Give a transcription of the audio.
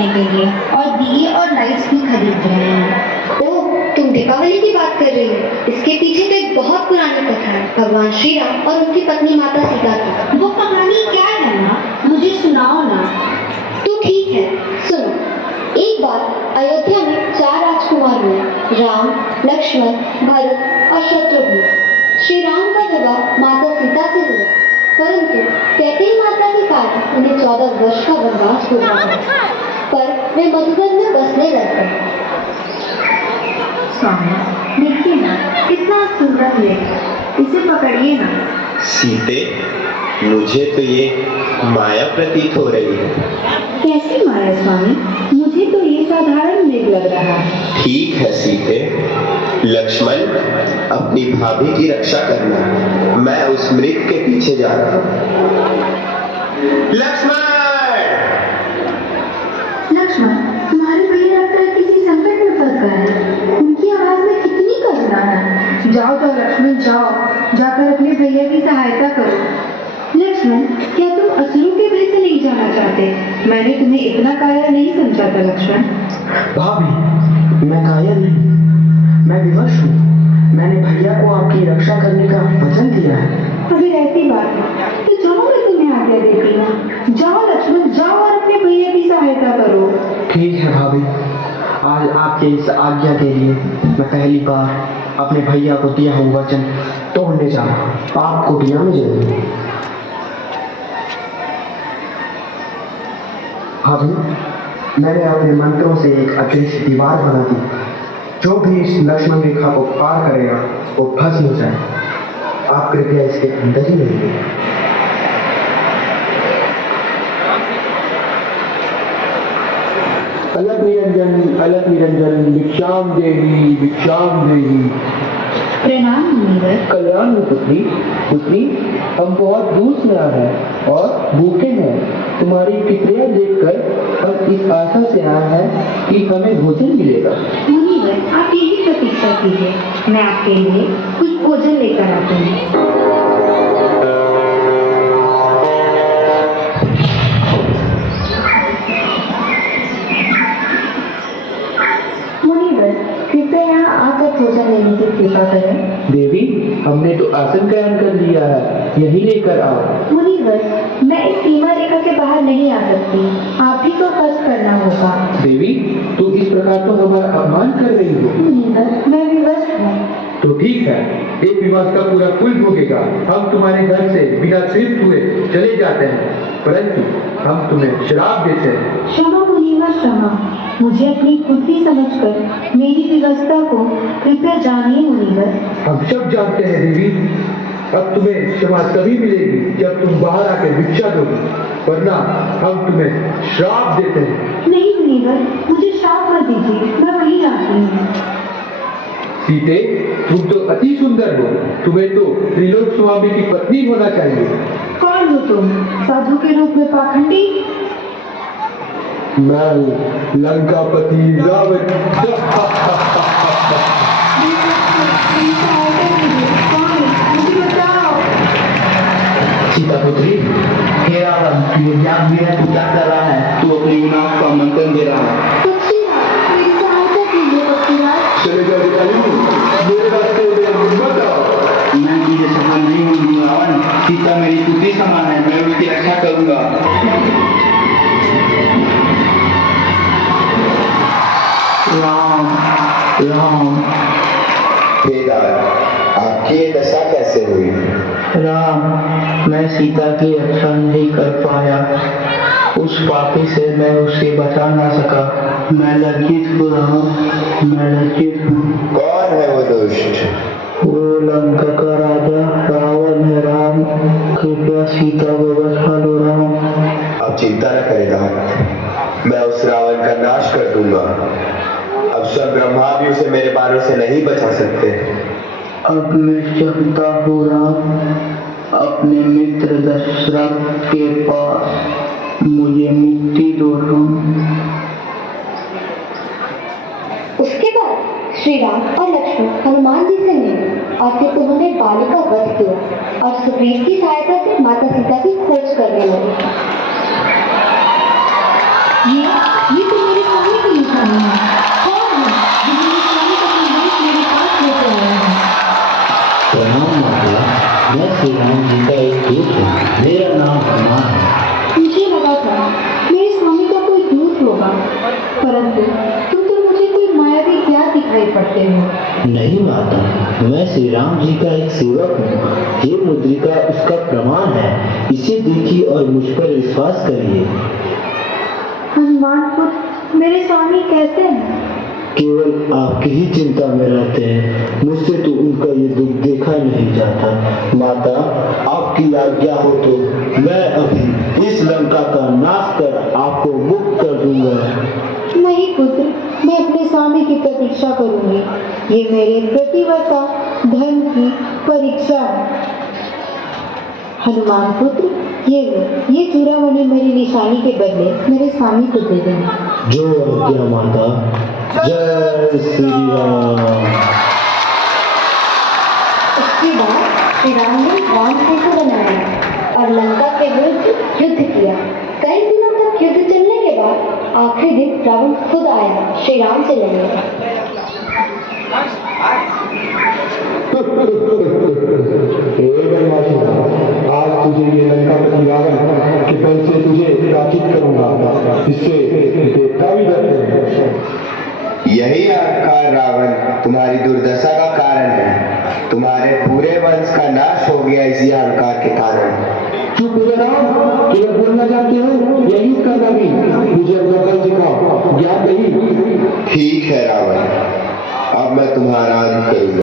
सजाने के लिए और दिए और लाइट्स भी खरीद रहे हैं। ओह, तुम दीपावली की बात कर रही हो। इसके पीछे तो एक बहुत पुरानी कथा है, भगवान श्री राम और उनकी पत्नी माता सीता की। वो कहानी क्या है ना, मुझे सुनाओ ना। तो ठीक है, सुनो। एक बार अयोध्या में 4 राजकुमार हुए, राम, लक्ष्मण, भरत और शत्रुघ्न। श्री राम का विवाह माता सीता से हुआ, परंतु कैकेयी माता के कारण उन्हें 14 वर्ष का वनवास भोगना पड़ा, पर वे मधुवन में बसने लग गए। स्वामी देखिए ना, कितना सुंदर है, इसे पकड़िए ना। सीते, मुझे तो ये माया प्रतीत हो रही है। कैसी माया स्वामी? मुझे तो ये साधारण मेघ लग रहा है। ठीक है सीते। लक्ष्मण, अपनी भाभी की रक्षा करना, मैं उस मृग के पीछे जा रहा हूँ। लक्ष्मण! लक्ष्मण, तुम्हारे भैया लगता है किसी संकट में फंस गए हैं। उनकी आवाज में कितनी करुणा है। जाओ तो लक्ष्मण, जाओ, जाकर अपने भैया की सहायता करो। लक्ष्मण, क्या तुम असुरों के भय से नहीं जाना चाहते? मैंने तुम्हें इतना कायर नहीं समझा था लक्ष्मण। भाभी, मैं कायर नहीं, मैं विवश हूँ। मैंने भैया को आपकी रक्षा करने का वचन दिया है। अगर ऐसी बात है तो जाओ, मैं तुम्हें आज्ञा देती हूँ। जाओ लक्ष्मण, जाओ और अपने भैया की सहायता करो। ठीक है भाभी, आज आपके इस आज्ञा के लिए मैं पहली बार अपने भैया को दिया हुआ वचन तोड़ने जा रहा हूँ। आप कुटिया में जाइए। भाभी, मैंने अपने मंत्रों से एक अदृश्य दीवार बना दी। जो भी इस लक्ष्मण रेखा को पार करेगा वो भस्म हो जाए। आप कृपया इसके अंदर ही रहिए। अलग निरंजन भिक्षाम देवी, भिक्षाम देवी। प्रणाम मुनिवर। कल्याण पुत्री, हम बहुत दूर से आए हैं और भूखे हैं। तुम्हारी प्रतिक्रिया देखकर हम इस आशा से आए हैं कि हमें भोजन मिलेगा। मुनिवर, आप यही प्रतीक्षा कीजिए, मैं आपके लिए कुछ भोजन लेकर आती हूँ। मुनिवर, कृपया यहाँ आकर भोजन लेने की कृपा करें। देवी, हमने तो आसन ग्रहण कर लिया है, यही लेकर आओ। मुनिवर, मैं इस सीमा रेखा के बाहर नहीं आ सकती, आप ही को कष्ट करना होगा। देवी, तुम इस प्रकार तो हमारा अपमान कर रही हो। मुनिवर, मैं विवश हूँ। तो ठीक है, एक विवाद का पूरा कुल भोगेगा। हम तुम्हारे घर से बिना तृप्त हुए चले जाते हैं, परंतु हम तुम्हें श्राप देते हैं। क्षमा मुनिवर, क्षमा। मुझे अपनी बुद्धि समझकर मेरी व्यवस्था को कृपया जानिए मुनिवर। हम सब जानते हैं देवी, अब तुम्हें क्षमा तभी मिलेगी जब तुम बाहर आकर भिक्षा दोगी, वरना हम तुम्हें श्राप देते हैं। नहीं मुनिवर, मुझे श्राप मत दीजिए, मैं वहीं आती हूँ। सीते, तुम तो अति सुंदर हो, तुम्हें तो त्रिलोक स्वामी की पत्नी होना चाहिए। कौन हो तुम? साधु के रूप में पाखंडी? मैं लंकापति रावण। सीता पुत्री, हे रावण, तुझे ज्ञान भी है तू क्या कर रहा है? तू अपने विनाश का आमंत्रण दे रहा है। मेरी सहायता कीजिए पक्षीराज। चले जाओ बेचारी, मेरे रास्ते में मत आओ। मैं तुझे सफल नहीं होंगी रावण। सीता मेरी पुत्री समान है, मैं उसकी रक्षा करूंगा। राम राम। आपकी ये दशा कैसे हुई? राम, मैं सीता की रक्षा नहीं कर पाया। उस पापी से मैं उसे बचा ना सका। मैं लज्जित हूँ राम, मैं लज्जित हूँ। कौन है वो दुष्ट? वो लंका का राजा रावण है राम। कृपया सीता को बचा लो राम। अब चिंता न करेगा, मैं उस रावण का नाश कर दूंगा। अब सब ब्रह्मा भी उसे मेरे बाणों से नहीं बचा सकते। अब मैं चाहता हूँ राम, अपने मित्र दशरथ के पास मुझे मुक्ति दो राम। उसके बाद श्री राम और लक्ष्मण हनुमान जी से मिले और फिर उन्होंने बाली का वध किया और सुग्रीव की सहायता से माता सीता की खोज करने लगे। ये नहीं है। कौन है जो मेरे स्वामी का संदेश मेरे पास लेकर आया है? प्रणाम माता, मैं श्री राम जी का एक दूत हूँ। मेरा नाम हनुमान है। मुझे लगा था मेरे स्वामी का कोई दूत होगा, परंतु तुम तो मुझे कोई मायावी क्या दिखाई पड़ते हो। नहीं माता, मैं श्री राम जी का एक सेवक हूँ। ये मुद्रिका उसका प्रमाण है। इसे देखिए और मुझ पर विश्वास करिए। हनुमान पुत्र, मेरे स्वामी कैसे हैं? केवल आपकी ही चिंता में रहते हैं। मुझसे तो उनका ये दुख देखा नहीं जाता। माता, आपकी आज्ञा हो तो मैं अभी इस लंका का नाश कर आपको मुक्त कर दूंगा। नहीं पुत्र, मैं अपने स्वामी की प्रतीक्षा करूंगी। ये मेरे प्रतिव्रता धर्म की परीक्षा है। हनुमान पुत्र, ये लो, ये चूड़ामणि मेरी निशानी के बदले मेरे स्वामी को दे देना। जो आज्ञा माता। जय श्री राम। उसके बाद श्री राम ने राम सेतु बनाया और लंका के विरुद्ध युद्ध किया। कई दिनों तक युद्ध चलने के बाद आखिरी दिन रावण खुद आया श्री राम से लड़ने। आज तुझे ये लंकापति रावण के बल से तुझे पराजित करूंगा। इससे देवता भी डरते हैं। यही अहंकार रावण तुम्हारी दुर्दशा का कारण है। तुम्हारे पूरे वंश का नाश हो गया इसी अहंकार के कारण। चुप हो जाओ, केवल बोलना चाहते हो या युद्ध करना भी? मुझे अपना बल सिखाओ, ज्ञान नहीं। ठीक है रावण, अब मैं तुम्हारा अंत करूंगा।